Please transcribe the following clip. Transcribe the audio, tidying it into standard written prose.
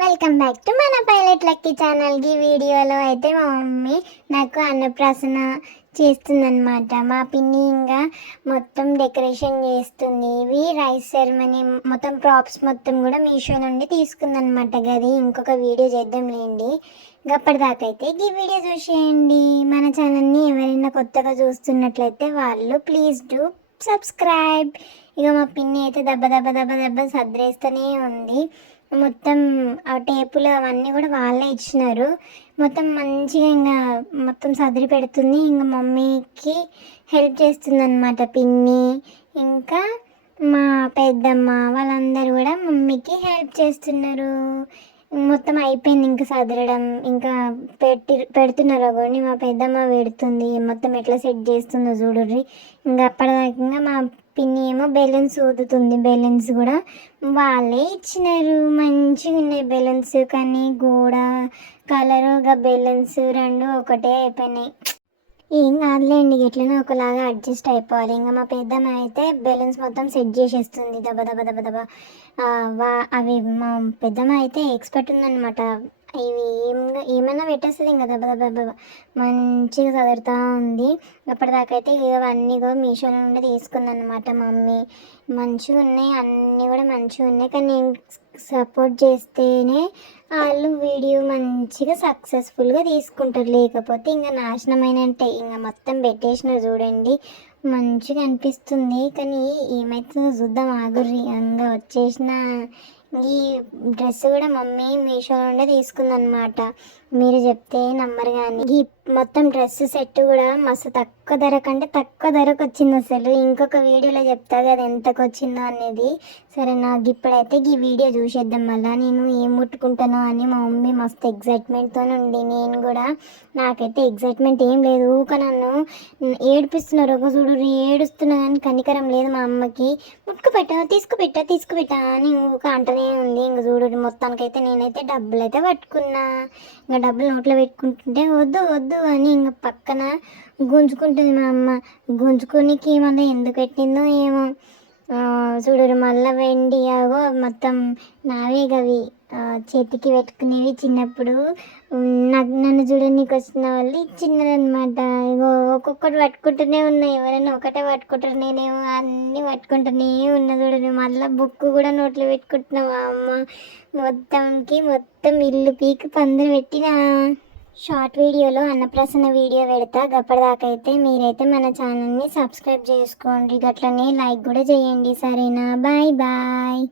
Welcome back to మన pilot lucky channel. ఈ వీడియోలో అయితే మా మమ్మీ నాకు అన్నప్రాసన చేస్తుందన్నమాట. మా పిన్ని ఇంకా మొత్తం డెకరేషన్ చేస్తుంది. ఇవి రైస్ సెరమనీ మొత్తం ప్రాప్స్ మొత్తం కూడా మీషో నుండి తీసుకుందనమాట. గది ఇంకొక వీడియో చేద్దాంలేండి. అప్పటిదాకా అయితే ఈ వీడియో చూసేయండి. మన ఛానల్ని ఎవరైనా కొత్తగా చూస్తున్నట్లయితే వాళ్ళు ప్లీజ్ డూ సబ్స్క్రైబ్. ఇక మా పిన్ని అయితే దెబ్బ దెబ్బ దెబ్బ దెబ్బ సర్దేస్తూనే ఉంది. మొత్తం ఆ టేపులు అవన్నీ కూడా వాళ్ళే ఇచ్చినారు. మొత్తం మంచిగా ఇంకా మొత్తం సదిరి పెడుతుంది. ఇంకా మమ్మీకి హెల్ప్ చేస్తుంది అనమాట పిన్ని. ఇంకా మా పెద్దమ్మ వాళ్ళందరూ కూడా మమ్మీకి హెల్ప్ చేస్తున్నారు. మొత్తం అయిపోయింది ఇంకా సదరడం. ఇంకా పెడుతున్నారు కొన్ని మా పెద్దమ్మ పెడుతుంది. మొత్తం ఎట్లా సెట్ చేస్తుందో చూడుర్రి. ఇంకా అప్పటిదాకా మా పిన్ని ఏమో బెలూన్స్ ఊదుతుంది. బెలూన్స్ కూడా వాళ్ళే ఇచ్చినారు. మంచిగా ఉన్నాయి బెలూన్స్. కానీ గోడ కలరుగా బెలూన్స్ రెండు ఒకటే అయిపోయినాయి. ఏం కాదులేండి, ఎట్లనో ఒకలాగా అడ్జస్ట్ అయిపోవాలి. ఇంకా మా పెద్దమ్మ అయితే బెలూన్స్ మొత్తం సెట్ చేసేస్తుంది దబ దబ దబ దబ. అవి మా పెద్దమ్మ అయితే ఎక్స్పర్ట్ ఉందన్నమాట. ఇవి ఏమైనా పెట్టేస్తుంది ఇంకా దెబ్బ దెబ్బ దెబ్బ మంచిగా చదువుతూ ఉంది. అప్పటిదాకా అయితే ఇవన్నీ కూడా మీషోలో నుండి తీసుకుందన్నమాట మమ్మీ. మంచిగా ఉన్నాయి, అన్నీ కూడా మంచిగా ఉన్నాయి. కానీ నేను సపోర్ట్ చేస్తేనే వాళ్ళు వీడియో మంచిగా సక్సెస్ఫుల్గా తీసుకుంటారు. లేకపోతే ఇంకా నాశనమైనంటే ఇంకా మొత్తం పెట్టేసినారు చూడండి. మంచిగా అనిపిస్తుంది. కానీ ఏమవుతుందో చూద్దాం ఆగుర్రి. ఇంకా వచ్చేసిన ఈ డ్రెస్ కూడా మమ్మీ మీషో నుండే తీసుకుందనమాట. మీరు చెప్తే నమ్మరు. కానీ ఈ మొత్తం డ్రెస్ సెట్ కూడా మస్తు తక్కువ ధర కంటే తక్కువ ధరకు వచ్చింది. అసలు ఇంకొక వీడియోలో చెప్తా కదా ఎంతకు వచ్చిందో అనేది. సరే, నాకు ఇప్పుడైతే ఈ వీడియో చూసేద్దాం. మళ్ళీ నేను ఏం ముట్టుకుంటానో అని మా మమ్మీ మస్తు ఎగ్జైట్మెంట్తో ఉండి నేను కూడా నాకైతే ఎగ్జైట్మెంట్ ఏం లేదు. ఊక నన్ను ఏడిపిస్తున్నారు. ఒక చూడు ఏడుస్తున్నా కానీ కనికరం లేదు మా అమ్మకి. ముట్టుకుపెట్టా తీసుకుపెట్టా అని ఊక అంటనే ఉంది. ఇంక చూడు మొత్తానికైతే నేనైతే డబ్బులు అయితే పట్టుకున్నా. ఇంకా డబ్బులు నోట్లో పెట్టుకుంటుంటే వద్దు వద్దు అని ఇంకా పక్కన గుంజుకుంటుంది మా అమ్మ. గుంజుకోనికి మళ్ళీ ఎందుకు పెట్టిందో ఏమో. చూడరు మళ్ళీ వెండి అవో మొత్తం నావే గవి చేతికి పెట్టుకునేవి చిన్నప్పుడు. నన్ను చూడడానికి వచ్చిన వాళ్ళు ఇచ్చినారనమాట. ఇగో ఒక్కొక్కటి పట్టుకుంటూనే ఉన్నాయి. ఎవరైనా ఒకటే పట్టుకుంటారు, నేనేమో అన్నీ పట్టుకుంటూనే ఉన్నా. చూడండి మళ్ళీ బుక్ కూడా నోట్లో పెట్టుకుంటున్నావు అమ్మ. మొత్తం ఇల్లు పీకి పందులు పెట్టిన. షార్ట్ వీడియోలో అన్నప్రాసన వీడియో పెడతా. అప్పటిదాకా అయితే మీరైతే మన ఛానల్ని సబ్స్క్రైబ్ చేసుకోండి. గట్లనే లైక్ కూడా చేయండి. సరేనా? Bye bye.